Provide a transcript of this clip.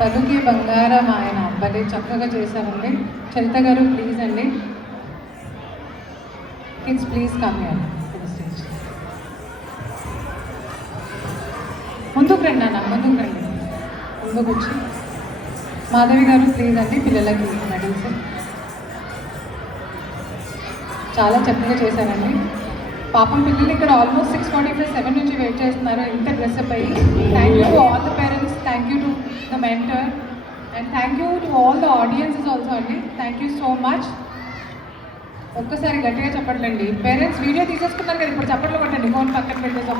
పలుకి బంగారం ఆయన భలే చక్కగా చేశారండి. చరిత గారు ప్లీజ్ అండి, kids please come here stage. ముందుకు రండి అన్న, ముందుకు రండి, ముందుకు వచ్చి. మాధవి గారు ప్లీజ్ అండి, పిల్లలకి మెడల్స్ చాలా చక్కగా చేశారండి. పాపం పిల్లలు ఇక్కడ ఆల్మోస్ట్ 6:45, 7 నుంచి వెయిట్ చేస్తున్నారు ఇంత డ్రెస్అప్ అయ్యి. Thank you to all the parents, thank you to the mentor and thank you to all the audiences also అండి. Thank you so much. ఒక్కసారి గట్టిగా చెప్పట్లండి. పేరెంట్స్ వీడియో తీసేసుకున్నారు కదా, ఇప్పుడు చప్పట్లు కొట్టండి, ఫోన్ పక్కన పెట్టేసి.